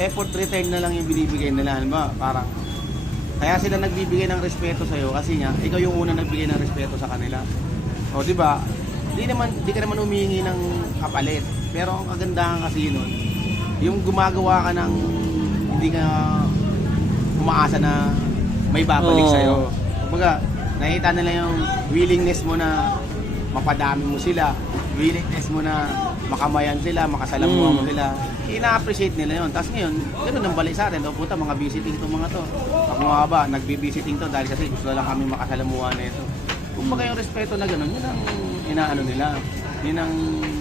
effort return na lang yung binibigay nila. Halimbawa, parang kaya sila nagbibigay ng respeto sa iyo kasi nga ikaw yung una nagbigay ng respeto sa kanila. O di ba? Di ka naman humihingi ng kapalit. Pero ang kagandahan kasi nun, yung gumagawa ka ng hindi ka umaasa na may babalik sa iyo. Kumbaga, nakita nila yung willingness mo na mapadami mo sila, willingness mo na makamayan sila, makasalamuha mo sila. Ina-appreciate nila yun. Tapos ngayon, ganoon ang balik sa atin. O puta, mga visiting to mga to. Pag mga ba, nagbi-visiting to dahil kasi gusto lang kami makasalamuha na ito. Kung baga yung respeto na gano'n, yun ang inaano nila. Yun ang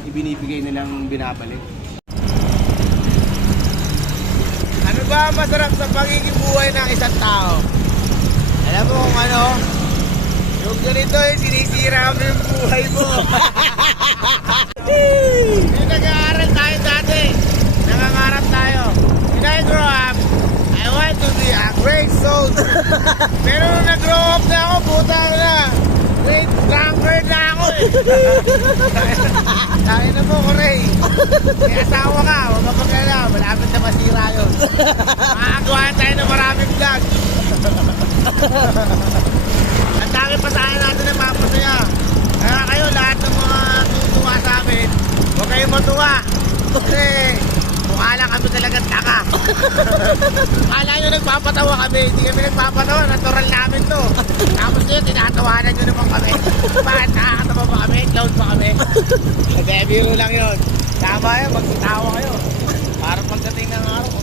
ibinibigay nilang binabalik. Ano ba ang masarap sa pagiging buhay ng isang tao? Alam mo kung ano? Yung ganito yung sinisira mo yung buhay mo. Yung nag-aaral tayo dati, nangangarap tayo. When I grow up, I want to be a great soldier. Pero nung nag-grow up na ako, putang na. Great drunkard na ako eh. Tayo na mo ko Ray. May asawa ka, huwag ka pagkala. Malapit na masira yun. Makakagawa tayo ng maraming vlog. Ang dami pa sana natin ng mapasaya. Kaya kayo lahat ng mga tutuwa sa amin, huwag kayong matuwa. Kasi mukha lang kami talagang taka. Kala nyo nagpapatawa kami, hindi kami nagpapatawa, natural namin to. Tapos nyo, tinatawanan nyo naman kami. Bakit nakakatawa pa kami? Clown pa kami? Kasi biro lang yun. Tama yun, magsitawa kayo. Para pagdating ng araw,